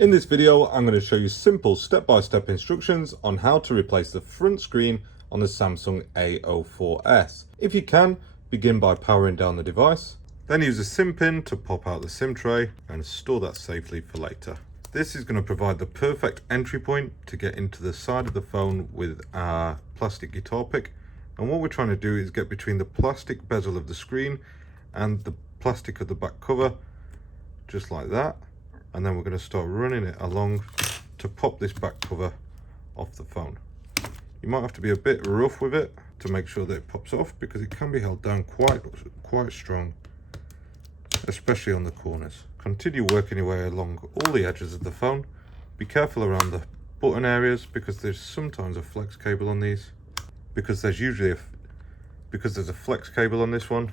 In this video, I'm going to show you simple step-by-step instructions on how to replace the front screen on the Samsung A04s. If you can, begin by powering down the device, then use a SIM pin to pop out the SIM tray and store that safely for later. This is going to provide the perfect entry point to get into the side of the phone with our plastic guitar pick. And what we're trying to do is get between the plastic bezel of the screen and the plastic of the back cover, just like that. And then we're going to start running it along to pop this back cover off the phone. You might have to be a bit rough with it to make sure that it pops off, because it can be held down quite strong, especially on the corners. Continue working your way along all the edges of the phone. Be careful around the button areas, because there's sometimes a flex cable on these, because there's a flex cable on this one,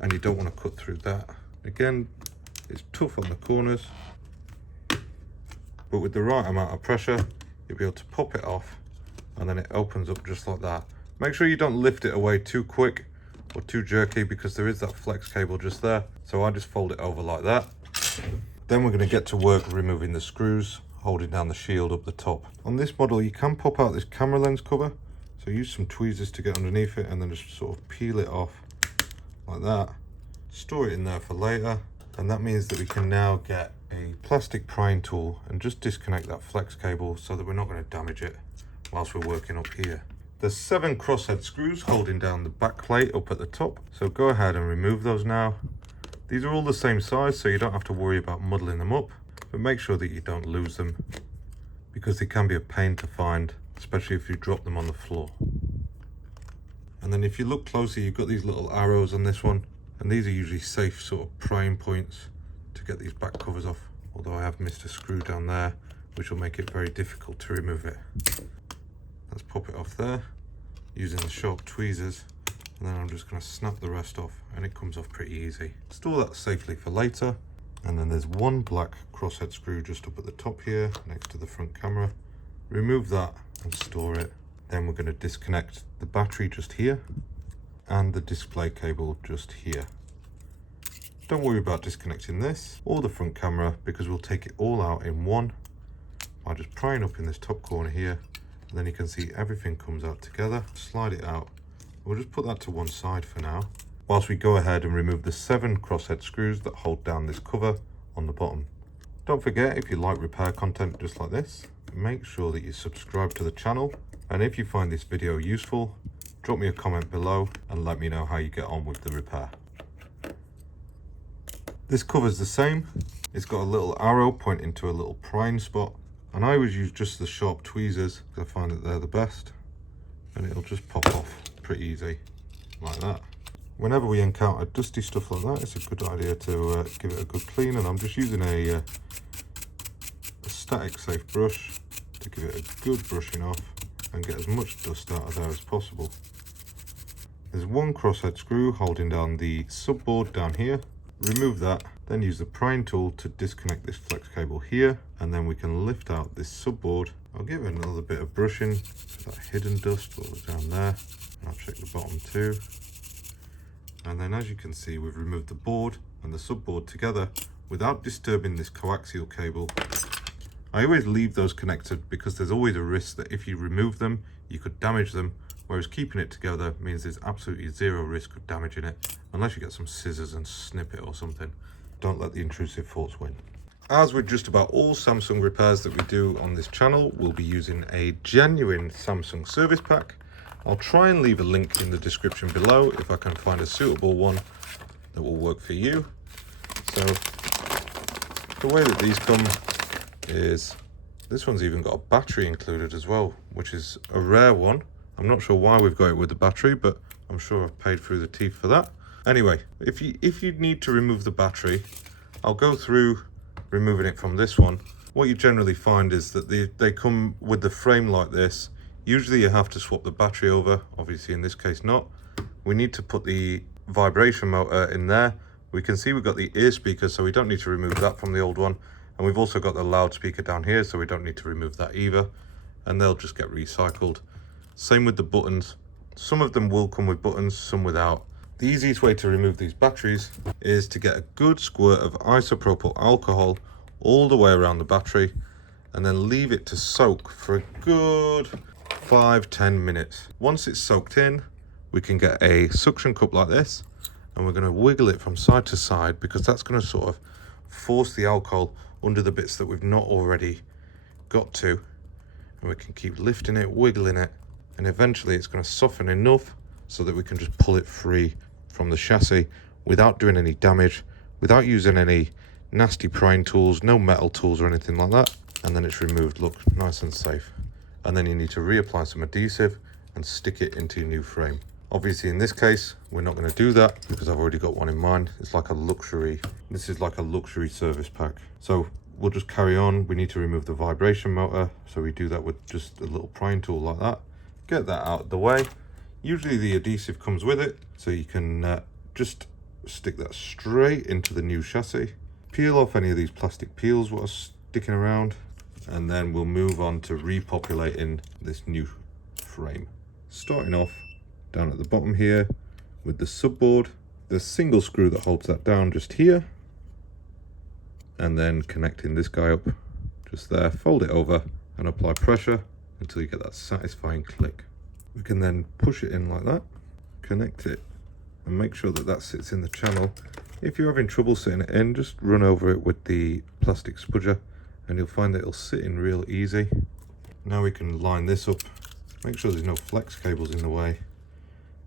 and you don't want to cut through that. Again, it's tough on the corners, but with the right amount of pressure, you'll be able to pop it off, and then it opens up just like that. Make sure you don't lift it away too quick or too jerky, because there is that flex cable just there. So I just fold it over like that. Then we're going to get to work removing the screws, holding down the shield up the top. On this model, you can pop out this camera lens cover, so use some tweezers to get underneath it and then just sort of peel it off like that. Store it in there for later, and that means that we can now get a plastic prying tool and just disconnect that flex cable so that we're not going to damage it whilst we're working up here. There's 7 crosshead screws holding down the back plate up at the top, so go ahead and remove those now. These are all the same size, so you don't have to worry about muddling them up, but make sure that you don't lose them, because they can be a pain to find, especially if you drop them on the floor. And then if you look closer, you've got these little arrows on this one, and these are usually safe sort of prying points to get these back covers off, although I have missed a screw down there, which will make it very difficult to remove it. Let's pop it off there using the sharp tweezers, and then I'm just going to snap the rest off, and it comes off pretty easy. Store that safely for later. And then there's one black crosshead screw just up at the top here next to the front camera. Remove that and store it. Then we're going to disconnect the battery just here and the display cable just here. Don't worry about disconnecting this or the front camera, because we'll take it all out in one by just prying up in this top corner here, and then you can see everything comes out together. Slide it out. We'll just put that to one side for now, whilst we go ahead and remove the 7 crosshead screws that hold down this cover on the bottom. Don't forget, if you like repair content just like this, make sure that you subscribe to the channel, and if you find this video useful, drop me a comment below and let me know how you get on with the repair. This cover's the same. It's got a little arrow pointing to a little prying spot, and I always use just the sharp tweezers because I find that they're the best, and it'll just pop off pretty easy like that. Whenever we encounter dusty stuff like that, it's a good idea to give it a good clean, and I'm just using a static safe brush to give it a good brushing off and get as much dust out of there as possible. There's one crosshead screw holding down the subboard down here. Remove that, then use the prying tool to disconnect this flex cable here, and then we can lift out this subboard. I'll give it another bit of brushing for that hidden dust that was down there. I'll check the bottom too. And then, as you can see, we've removed the board and the subboard together without disturbing this coaxial cable. I always leave those connected because there's always a risk that if you remove them, you could damage them, whereas keeping it together means there's absolutely zero risk of damaging it, unless you get some scissors and snip it or something. Don't let the intrusive thoughts win. As with just about all Samsung repairs that we do on this channel, we'll be using a genuine Samsung service pack. I'll try and leave a link in the description below if I can find a suitable one that will work for you. So the way that these come is, this one's even got a battery included as well, which is a rare one. I'm not sure why we've got it with the battery, but I'm sure I've paid through the teeth for that. Anyway, if you need to remove the battery, I'll go through removing it from this one. What you generally find is that they come with the frame like this. Usually you have to swap the battery over, obviously in this case not. We need to put the vibration motor in there. We can see we've got the ear speaker, so we don't need to remove that from the old one. And we've also got the loudspeaker down here, so we don't need to remove that either. And they'll just get recycled. Same with the buttons. Some of them will come with buttons, some without. The easiest way to remove these batteries is to get a good squirt of isopropyl alcohol all the way around the battery, and then leave it to soak for a good 5-10 minutes. Once it's soaked in, we can get a suction cup like this, and we're going to wiggle it from side to side, because that's going to sort of force the alcohol under the bits that we've not already got to, and we can keep lifting it, wiggling it, and eventually it's going to soften enough so that we can just pull it free from the chassis without doing any damage, without using any nasty prying tools, no metal tools or anything like that. And then it's removed, look, nice and safe. And then you need to reapply some adhesive and stick it into your new frame. Obviously in this case, we're not going to do that because I've already got one in mind. It's like a luxury, this is like a luxury service pack. So we'll just carry on. We need to remove the vibration motor. So we do that with just a little prying tool like that. Get that out of the way. Usually the adhesive comes with it, so you can just stick that straight into the new chassis. Peel off any of these plastic peels what are sticking around, and then we'll move on to repopulating this new frame. Starting off down at the bottom here with the subboard, the single screw that holds that down just here, and then connecting this guy up just there. Fold it over and apply pressure until you get that satisfying click. We can then push it in like that, connect it, and make sure that that sits in the channel. If you're having trouble sitting it in, just run over it with the plastic spudger and you'll find that it'll sit in real easy. Now we can line this up, make sure there's no flex cables in the way,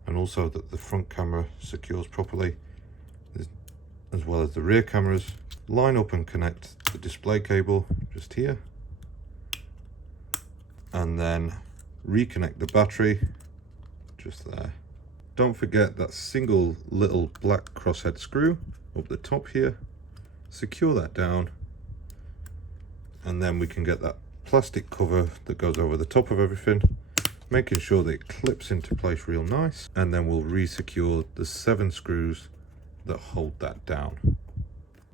and also that the front camera secures properly, as well as the rear cameras. Line up and connect the display cable just here, and then reconnect the battery just there. Don't forget that single little black crosshead screw up the top here. Secure that down, and then we can get that plastic cover that goes over the top of everything, making sure that it clips into place real nice, and then we'll re-secure the 7 screws that hold that down.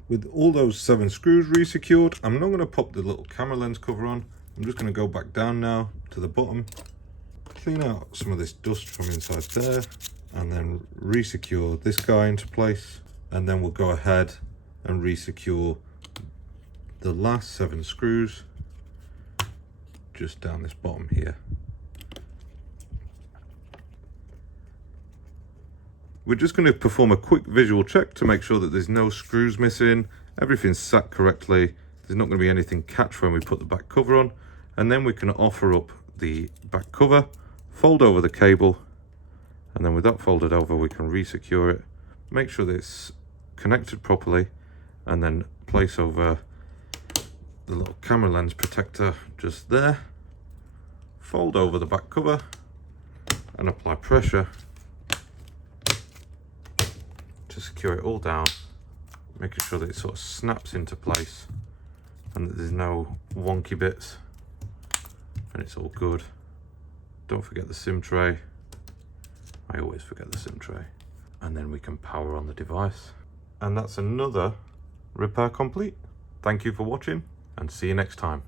With all those 7 screws re-secured, I'm not going to pop the little camera lens cover on. I'm just going to go back down now to the bottom, clean out some of this dust from inside there, and then re-secure this guy into place. And then we'll go ahead and re-secure the last 7 screws just down this bottom here. We're just going to perform a quick visual check to make sure that there's no screws missing, everything's sat correctly, there's not going to be anything catch when we put the back cover on. And then we can offer up the back cover, fold over the cable, and then with that folded over we can re-secure it, make sure that it's connected properly, and then place over the little camera lens protector just there, fold over the back cover and apply pressure to secure it all down, making sure that it sort of snaps into place and that there's no wonky bits, and it's all good. Don't forget the SIM tray. I always forget the SIM tray. And then we can power on the device. And that's another repair complete. Thank you for watching, and see you next time.